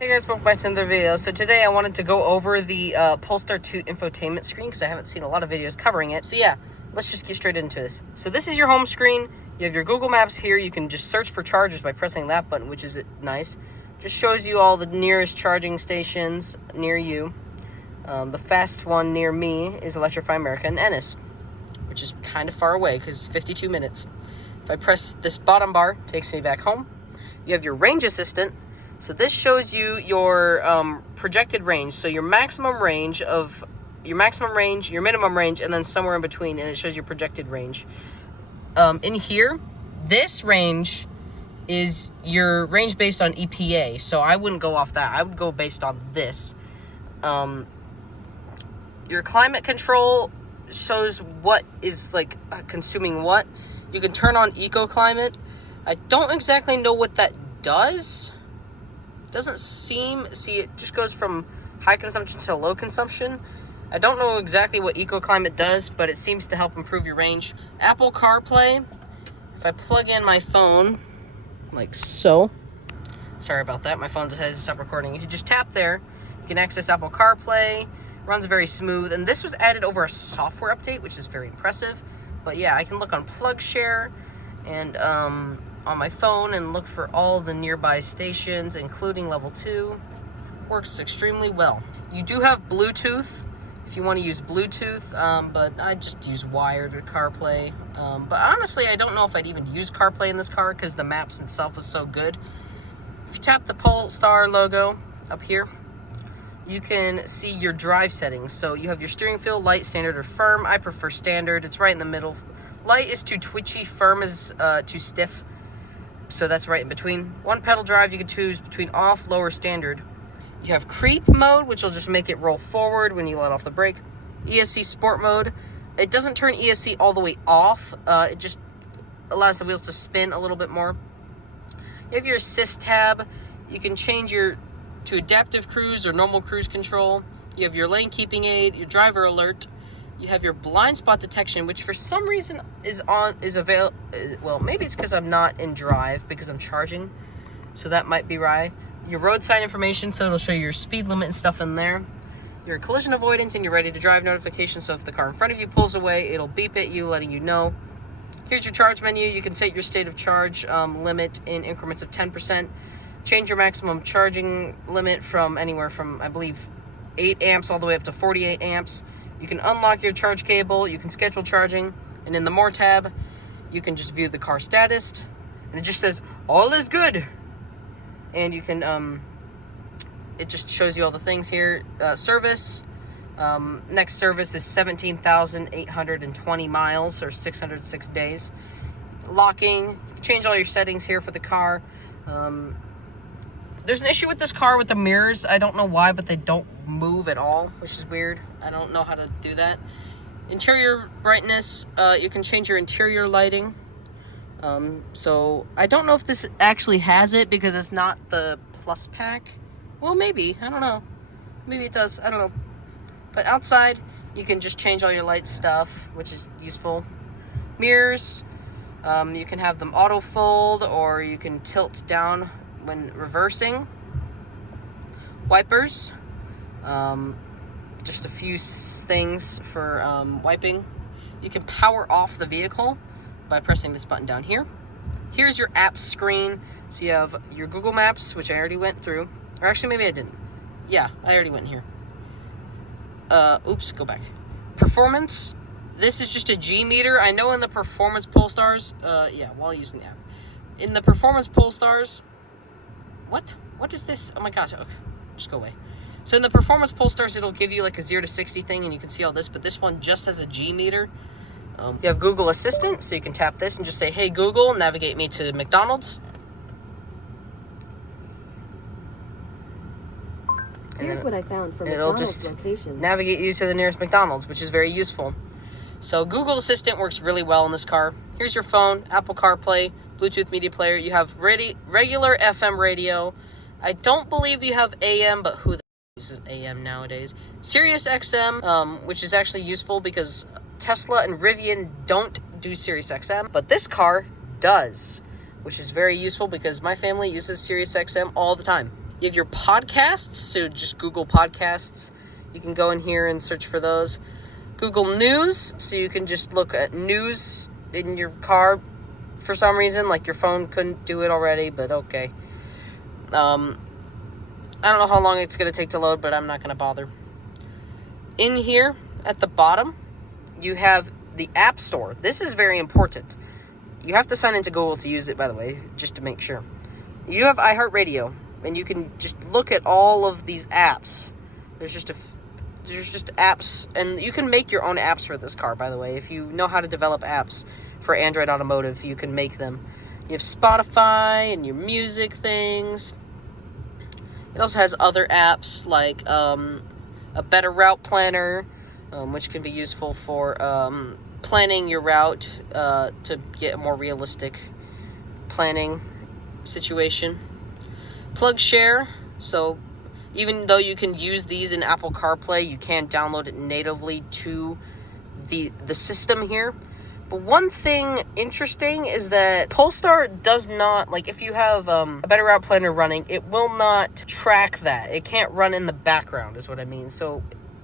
Hey guys, welcome back to another video. So today I wanted to go over the Polestar 2 infotainment screen because I haven't seen a lot of videos covering it. So yeah, let's just get straight into this. So this is your home screen. You have your Google Maps here. You can just search for chargers by pressing that button, which is nice. Just shows you all the nearest charging stations near you. The fast one near me is Electrify America in Ennis, which is kind of far away because it's 52 minutes. If I press this bottom bar, it takes me back home. You have your range assistant. So this shows you your projected range. So your maximum range, your minimum range, and then somewhere in between, and it shows your projected range. In here, this range is your range based on EPA. So I wouldn't go off that. I would go based on this. Your climate control shows what is consuming what. You can turn on eco climate. I don't exactly know what that does. Doesn't see it just goes from high consumption to low consumption. I don't know exactly what EcoClimate does, but it seems to help improve your range. Apple CarPlay, if I plug in my phone, like so. Sorry about that, my phone decided to stop recording. If you just tap there, you can access Apple CarPlay. Runs very smooth, and this was added over a software update, which is very impressive. But yeah, I can look on PlugShare and on my phone and look for all the nearby stations, including level 2. Works extremely well. You do have Bluetooth if you want to use Bluetooth, but I just use wired or CarPlay. But honestly, I don't know if I'd even use CarPlay in this car because the maps itself is so good. If you tap the Polestar logo up here, you can see your drive settings. So you have your steering feel, light, standard, or firm. I prefer standard. It's right in the middle. Light is too twitchy, firm is too stiff. So that's right in between. One pedal drive, you can choose between off, low, or standard. You have creep mode, which will just make it roll forward when you let off the brake. ESC sport mode. It doesn't turn ESC all the way off. It just allows the wheels to spin a little bit more. You have your assist tab. You can change to adaptive cruise or normal cruise control. You have your lane keeping aid, your driver alert. You have your blind spot detection, which for some reason is available. Well, maybe it's because I'm not in drive because I'm charging, so that might be right. Your roadside information, so it'll show you your speed limit and stuff in there. Your collision avoidance and your ready to drive notification, so if the car in front of you pulls away, it'll beep at you, letting you know. Here's your charge menu. You can set your state of charge limit in increments of 10%. Change your maximum charging limit from anywhere from, I believe, 8 amps all the way up to 48 amps. You can unlock your charge cable, you can schedule charging, and in the More tab, you can just view the car status, and it just says, all is good. And you can, it just shows you all the things here. Service, next service is 17,820 miles, or 606 days. Locking, you can change all your settings here for the car. There's an issue with this car with the mirrors. I don't know why, but they don't move at all, which is weird. I don't know how to do that. Interior brightness, you can change your interior lighting. So I don't know if this actually has it because it's not the Plus pack. Well, maybe. I don't know. Maybe it does. I don't know. But outside, you can just change all your light stuff, which is useful. Mirrors, you can have them auto fold or you can tilt down when reversing. Wipers, just a few things for wiping. You can power off the vehicle by pressing this button down here. Here's your app screen. So you have your Google Maps, which I already went through. Or actually, maybe I didn't. Yeah, I already went here. Oops, go back. Performance. This is just a G meter. I know in the Performance Polestars, yeah, while using the app. In the Performance Polestars, what is this? Oh my gosh, okay, just go away. So in the Performance Polestars, it'll give you like a 0 to 60 thing, and you can see all this, but this one just has a G meter. You have Google Assistant, so you can tap this and just say, hey Google, navigate me to McDonald's. Here's what I found from it'll McDonald's just location. navigate you to the nearest McDonald's, which is very useful. So Google Assistant works really well in this car. Here's your phone, Apple CarPlay, Bluetooth media player. You have regular FM radio. I don't believe you have AM, but who the uses AM nowadays? Sirius XM, which is actually useful because Tesla and Rivian don't do Sirius XM, but this car does, which is very useful because my family uses Sirius XM all the time. You have your podcasts, so just Google Podcasts. You can go in here and search for those. Google News, so you can just look at news in your car for some reason, like your phone couldn't do it already, but okay. I don't know how long it's going to take to load, but I'm not going to bother. In here, at the bottom, you have the App Store. This is very important. You have to sign into Google to use it, by the way, just to make sure. You have iHeartRadio, and you can just look at all of these apps. There's just apps, and you can make your own apps for this car, by the way. If you know how to develop apps for Android Automotive, you can make them. You have Spotify and your music things. It also has other apps like a better route planner, which can be useful for planning your route to get a more realistic planning situation. Plug Share, so even though you can use these in Apple CarPlay, you can't download it natively to the system here. But one thing interesting is that Polestar does not, like if you have a better route planner running, it will not track that. It can't run in the background is what I mean. So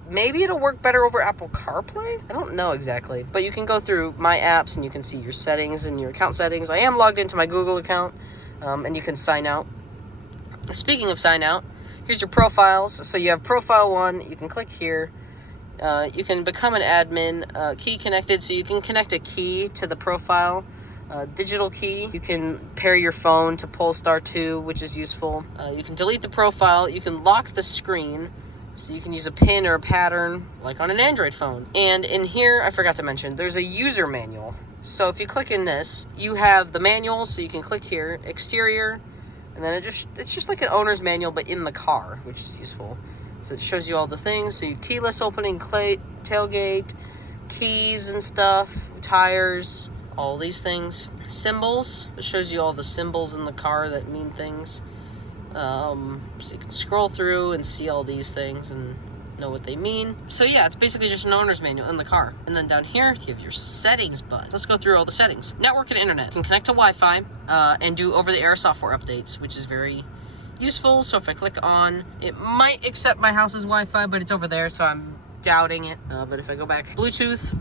maybe it'll work better over Apple CarPlay? I don't know exactly. But you can go through My Apps and you can see your settings and your account settings. I am logged into my Google account and you can sign out. Speaking of sign out, here's your profiles. So you have profile 1. You can click here. You can become an admin. Key connected. So you can connect a key to the profile. Digital key. You can pair your phone to Polestar 2, which is useful. You can delete the profile. You can lock the screen. So you can use a pin or a pattern like on an Android phone. And in here, I forgot to mention, there's a user manual. So if you click in this, you have the manual. So you can click here, exterior. And then it's just like an owner's manual, but in the car, which is useful. So it shows you all the things. So you keyless opening, tailgate, keys and stuff, tires, all these things. Symbols. It shows you all the symbols in the car that mean things. So you can scroll through and see all these things and know what they mean. So yeah, it's basically just an owner's manual in the car. And then down here, you have your settings button. Let's go through all the settings. Network and internet. You can connect to Wi-Fi and do over-the-air software updates, which is very useful. So if I click on, it might accept my house's Wi-Fi, but it's over there, so I'm doubting it. But if I go back, Bluetooth,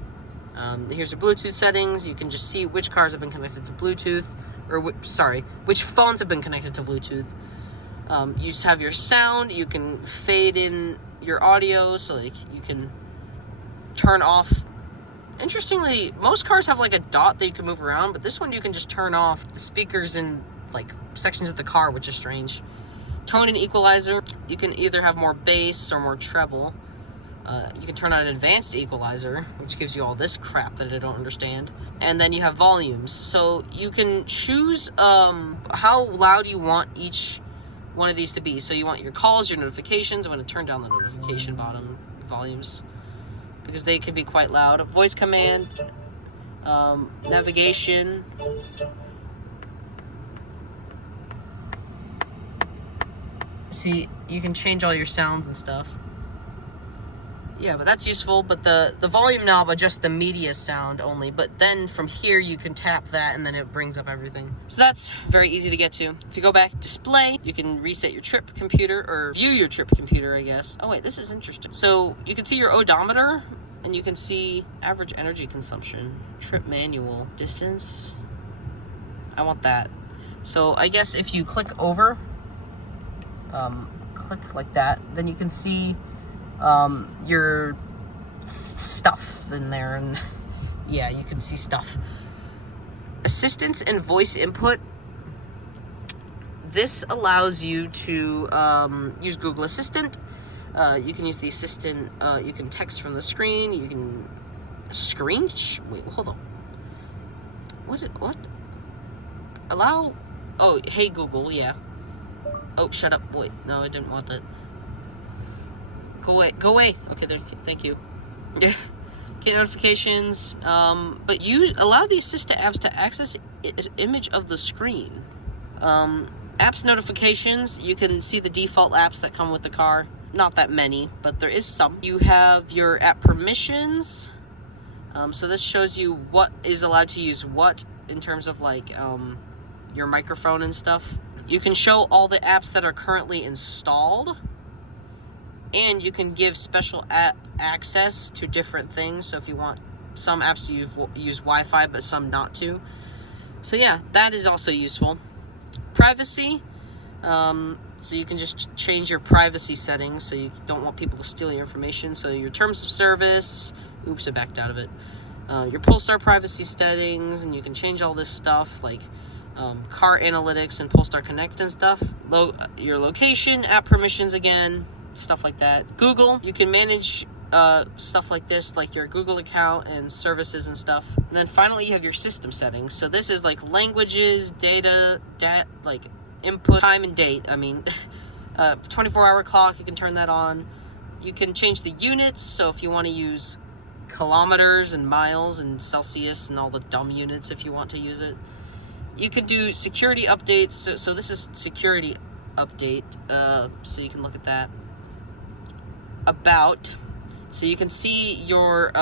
here's your Bluetooth settings. You can just see which cars have been connected to Bluetooth, or which phones have been connected to Bluetooth. You just have your sound. You can fade in your audio, so like you can turn off. Interestingly, most cars have like a dot that you can move around, but this one you can just turn off the speakers in like sections of the car, which is strange. Tone and equalizer. You can either have more bass or more treble. You can turn on an advanced equalizer, which gives you all this crap that I don't understand. And then you have volumes. So you can choose how loud you want each one of these to be. So you want your calls, your notifications. I'm going to turn down the notification bottom volumes because they can be quite loud. A voice command, navigation. See, you can change all your sounds and stuff. Yeah, but that's useful. But the volume knob adjusts the media sound only. But then from here, you can tap that, and then it brings up everything. So that's very easy to get to. If you go back, display, you can reset your trip computer, or view your trip computer, I guess. Oh, wait, this is interesting. So you can see your odometer, and you can see average energy consumption, trip manual, distance. I want that. So I guess if you click over, click like that, then you can see your stuff in there, and yeah, you can see stuff. Assistance and voice input. This allows you to use Google Assistant. You can use the Assistant. You can text from the screen. You can wait, hold on. What? Allow? Oh, hey Google, yeah. Oh, shut up. Wait, no, I didn't want that. Go away. Okay, there, thank you. Okay, notifications. But you allow the assistant apps to access image of the screen. Apps notifications, you can see the default apps that come with the car. Not that many, but there is some. You have your app permissions. So this shows you what is allowed to use what in terms of like your microphone and stuff. You can show all the apps that are currently installed, and you can give special app access to different things. So if you want some apps to use Wi-Fi, but some not to. So yeah, that is also useful. Privacy. So you can just change your privacy settings so you don't want people to steal your information. So your terms of service. Oops, I backed out of it. Your Polestar privacy settings, and you can change all this stuff like car analytics and Polestar Connect and stuff. Your location, app permissions again, stuff like that. Google, you can manage stuff like this, like your Google account and services and stuff. And then finally you have your system settings. So this is like languages, data, like input, time and date. I mean, 24-hour clock, you can turn that on. You can change the units, so if you want to use kilometers and miles and Celsius and all the dumb units if you want to use it. You can do security updates. So this is security update. So you can look at that. About. So you can see your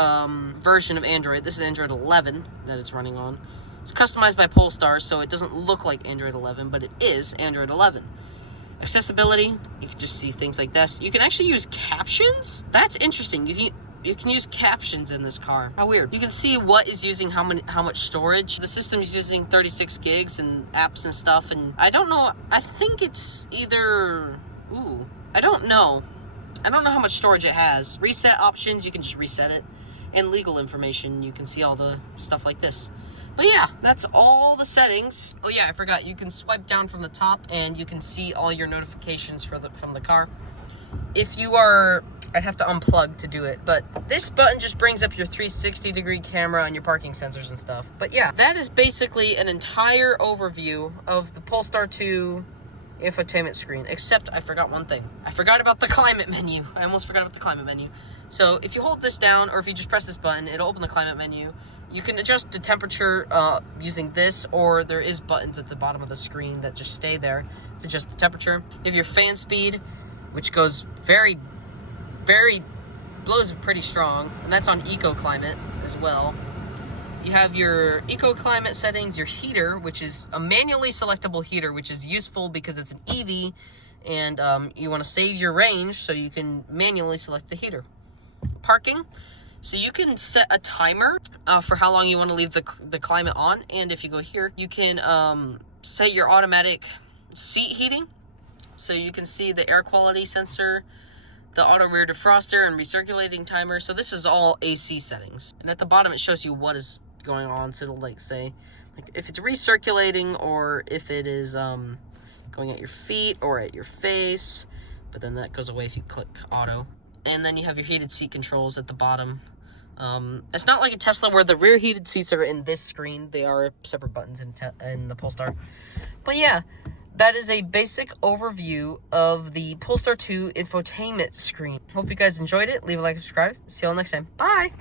version of Android. This is Android 11 that it's running on. It's customized by Polestar, so it doesn't look like Android 11, but it is Android 11. Accessibility. You can just see things like this. You can actually use captions. That's interesting. You can use captions in this car. How weird. You can see what is using how much storage. The system is using 36 gigs and apps and stuff, and I don't know. I think it's either... I don't know. I don't know how much storage it has. Reset options, you can just reset it. And legal information, you can see all the stuff like this. But yeah, that's all the settings. Oh yeah, I forgot. You can swipe down from the top, and you can see all your notifications from the car. If you are... I'd have to unplug to do it, but this button just brings up your 360-degree camera and your parking sensors and stuff. But yeah, that is basically an entire overview of the Polestar 2 infotainment screen, except I forgot one thing. I forgot about the climate menu. I almost forgot about the climate menu. So if you hold this down, or if you just press this button, it'll open the climate menu. You can adjust the temperature using this, or there is buttons at the bottom of the screen that just stay there to adjust the temperature. You have your fan speed, which goes very blows pretty strong, and that's on eco climate as well. You have your eco climate settings, your heater, which is a manually selectable heater, which is useful because it's an EV, and you want to save your range, so you can manually select the heater. Parking, so you can set a timer for how long you want to leave the climate on, and if you go here, you can set your automatic seat heating, so you can see the air quality sensor, the auto rear defroster, and recirculating timer. So this is all AC settings. And at the bottom, it shows you what is going on. So it'll like say, like if it's recirculating, or if it is going at your feet or at your face. But then that goes away if you click auto. And then you have your heated seat controls at the bottom. It's not like a Tesla where the rear heated seats are in this screen. They are separate buttons in the Polestar. But yeah, that is a basic overview of the Polestar 2 infotainment screen. Hope you guys enjoyed it. Leave a like and subscribe. See you all next time. Bye!